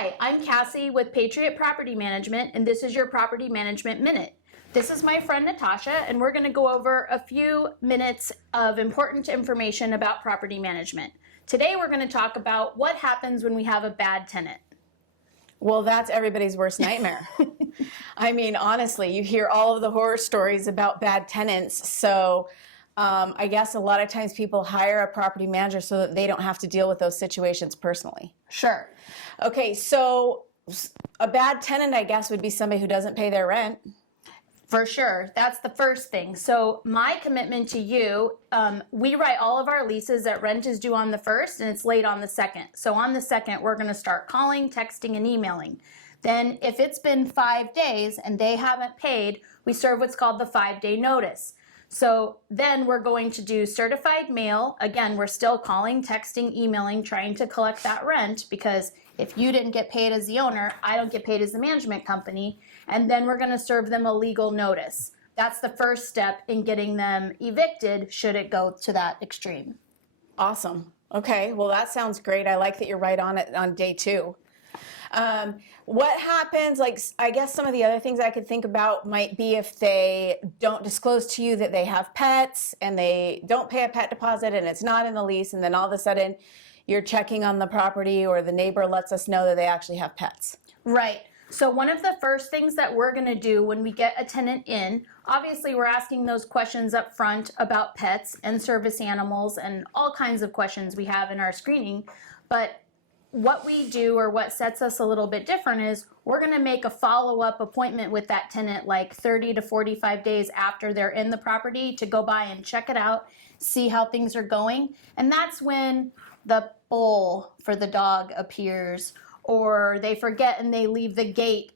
Hi, I'm Cassie with Patriot Property Management, and this is your Property Management Minute. This is my friend Natasha, and we're going to go over a few minutes of important information about property management. Today we're going to talk about what happens when we have a bad tenant. Well, that's everybody's worst nightmare. I mean, honestly, you hear all of the horror stories about bad tenants. So I guess a lot of times people hire a property manager so that they don't have to deal with those situations personally. Sure. Okay, so a bad tenant, I guess, would be somebody who doesn't pay their rent. For sure. That's the first thing. So my commitment to you, we write all of our leases that rent is due on the 1st and it's late on the 2nd. So on the 2nd, we're going to start calling, texting, and emailing. Then if it's been 5 days and they haven't paid, we serve what's called the 5-day notice. So then we're going to do certified mail. Again, we're still calling, texting, emailing, trying to collect that rent, because if you didn't get paid as the owner, I don't get paid as the management company. And then we're going to serve them a legal notice. That's the first step in getting them evicted, should it go to that extreme. Awesome. Okay, well, that sounds great. I like that you're right on it on day 2. What happens, like, I guess some of the other things I could think about might be if they don't disclose to you that they have pets and they don't pay a pet deposit and it's not in the lease, and then all of a sudden you're checking on the property or the neighbor lets us know that they actually have pets. Right. So one of the first things that we're going to do when we get a tenant in, obviously we're asking those questions up front about pets and service animals and all kinds of questions we have in our screening, but what we do, or what sets us a little bit different, is we're going to make a follow-up appointment with that tenant like 30 to 45 days after they're in the property to go by and check it out, see how things are going. And that's when the bowl for the dog appears, or they forget and they leave the gate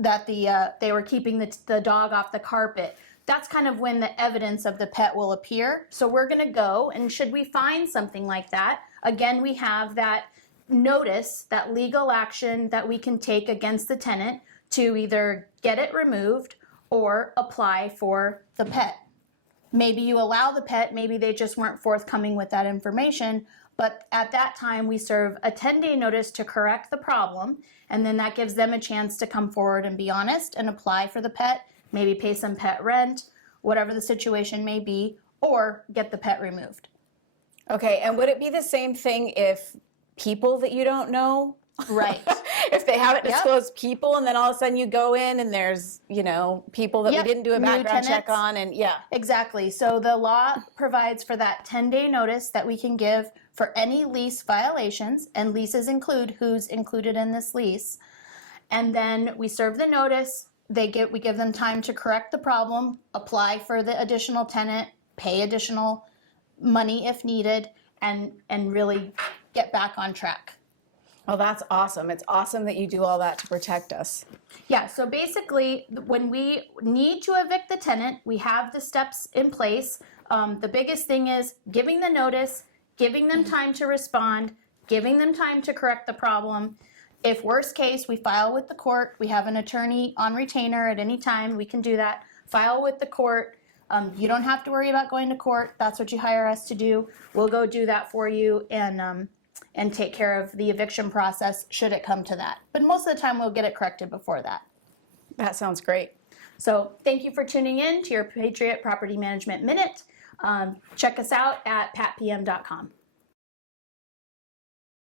that they were keeping the dog off the carpet. That's kind of when the evidence of the pet will appear. So we're going to go, and should we find something like that, again, we have that notice, that legal action that we can take against the tenant to either get it removed or apply for the pet. Maybe you allow the pet, maybe they just weren't forthcoming with that information, but at that time we serve a 10-day notice to correct the problem, and then that gives them a chance to come forward and be honest and apply for the pet, maybe pay some pet rent, whatever the situation may be, or get the pet removed. Okay, and would it be the same thing if people that you don't know? Right. If they haven't disclosed people, and then all of a sudden you go in and there's, people that we didn't do a background check on, and Exactly. So the law provides for that 10-day notice that we can give for any lease violations, and leases include who's included in this lease. And then we serve the notice, we give them time to correct the problem, apply for the additional tenant, pay additional money if needed, and really get back on track. Oh, that's awesome. It's awesome that you do all that to protect us. Yeah, so basically, when we need to evict the tenant, we have the steps in place. The biggest thing is giving the notice, giving them time to respond, giving them time to correct the problem. If worst case, we file with the court. We have an attorney on retainer at any time. We can do that. File with the court. You don't have to worry about going to court. That's what you hire us to do. We'll go do that for you and take care of the eviction process should it come to that. But most of the time we'll get it corrected before that. That sounds great. So thank you for tuning in to your Patriot Property Management Minute. Check us out at patpm.com.